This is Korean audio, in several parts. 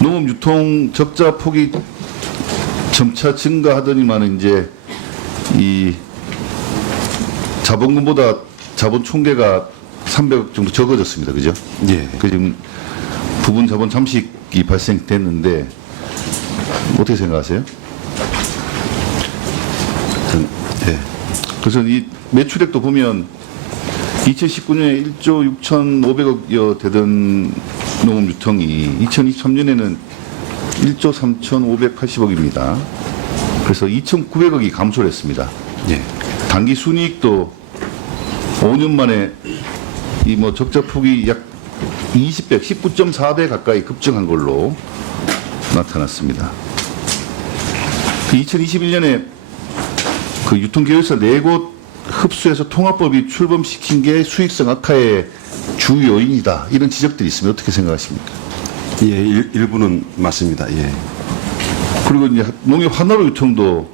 농업 유통 적자 폭이 점차 증가하더니만 이제 이 자본금보다 자본 총계가 300억 정도 적어졌습니다. 그죠? 예. 그 지금 부분 자본 잠식이 발생됐는데 어떻게 생각하세요? 전, 예. 그래서 이 매출액도 보면 2019년에 1조 6,500억여 되던 농업 유통이 2023년에는 1조 3,580억입니다. 그래서 2,900억이 감소를 했습니다. 예. 단기 순이익도 5년 만에 이 뭐 적자 폭이 약 20배, 19.4배 가까이 급증한 걸로 나타났습니다. 그 2021년에 그 유통계열사 네곳 흡수해서 통합법이 출범시킨 게 수익성 악화의 주 요인이다. 이런 지적들이 있으면 어떻게 생각하십니까? 예, 일, 일부는 맞습니다. 예. 그리고 이제 농협 하나로 유통도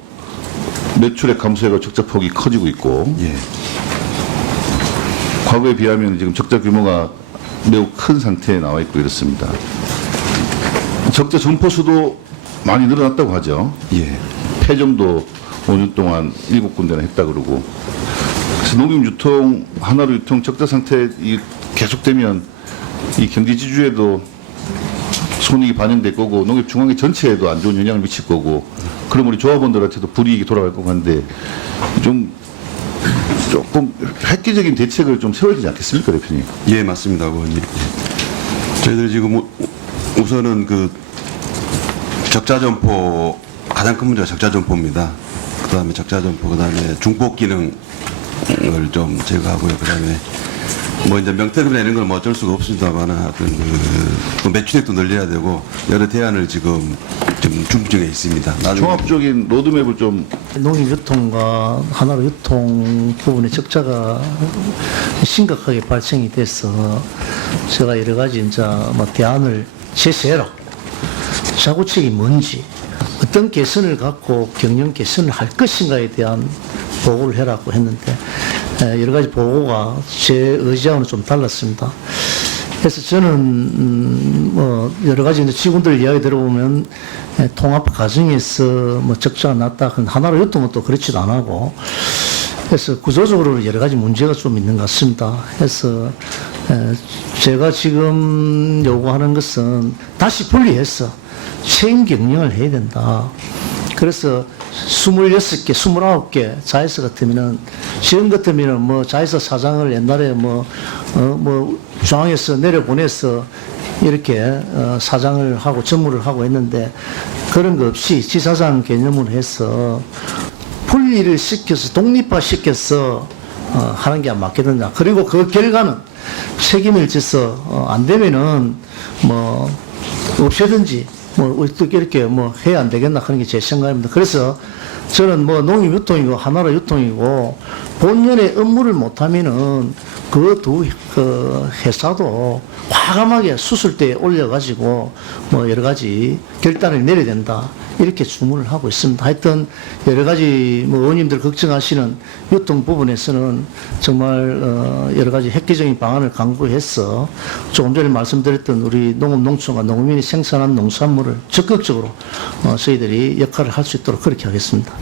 매출액 감소해가 적자 폭이 커지고 있고 예. 과거에 비하면 지금 적자 규모가 매우 큰 상태에 나와 있고 이렇습니다. 적자 점포수도 많이 늘어났다고 하죠. 예. 폐점도 5년 동안 7군데나 했다 그러고. 그래서 농협 유통, 하나로 유통 적자 상태 이 계속되면 이 경제 지주에도 손익이 반영될 거고 농협 중앙회 전체에도 안 좋은 영향을 미칠 거고 그럼 우리 조합원들한테도 불이익이 돌아갈 거고 한데 좀 조금 획기적인 대책을 좀 세워야 되지 않겠습니까, 대표님? 예, 맞습니다, 의원님. 예. 저희들이 지금 우- 우선은 그 적자 점포 가장 큰 문제가 적자 점포입니다. 그 다음에 적자 점포, 그 다음에 중복 기능을 좀 제거하고요. 그 다음에 뭐 이제 명태금이나 이런 건뭐 어쩔 수가 없습니다만 하여튼 그, 그 매출액도 늘려야 되고 여러 대안을 지금 좀 준비 중에 있습니다. 나중에 종합적인 로드맵을 좀 농협 유통과 하나로 유통 부분의 적자가 심각하게 발생이 돼서 제가 여러 가지 이제 뭐 대안을 제시해라. 자구책이 뭔지, 어떤 개선을 갖고 경영 개선을 할 것인가에 대한 보고를 해라고 했는데 에, 여러 가지 보고가 제 의지와는 좀 달랐습니다. 그래서 저는 음, 뭐 여러 가지 직원들 이야기 들어보면 에, 통합 과정에서 뭐 적자가 났다 그건 하나로 였던 것도 그렇지도 않고 그래서 구조적으로 여러 가지 문제가 좀 있는 것 같습니다. 그래서 에, 제가 지금 요구하는 것은 다시 분리해서 책임 경영을 해야 된다. 그래서 26개, 29개 자회사 같으면은 지금 같으면은 뭐 자회사 사장을 옛날에 뭐, 어, 뭐 중앙에서 내려보내서 이렇게 어, 사장을 하고 전무를 하고 했는데 그런 거 없이 지사장 개념을 해서 분리를 시켜서 독립화 시켜서 어, 하는 게 안 맞겠느냐. 그리고 그 결과는 책임을 져서 어, 안 되면은 뭐 없애든지 뭐 어떻게 이렇게 뭐 해야 안 되겠나 하는 게 제 생각입니다. 그래서 저는 뭐 농협 유통이고 하나로 유통이고 본연의 업무를 못하면은 그두 그 회사도 과감하게 수술대에 올려가지고 뭐 여러 가지 결단을 내려야 된다. 이렇게 주문을 하고 있습니다. 하여튼 여러 가지 뭐 의원님들 걱정하시는 유통 부분에서는 정말 어 여러 가지 획기적인 방안을 강구해서 조금 전에 말씀드렸던 우리 농업농촌과 농민이 생산한 농산물을 적극적으로 어 저희들이 역할을 할 수 있도록 그렇게 하겠습니다.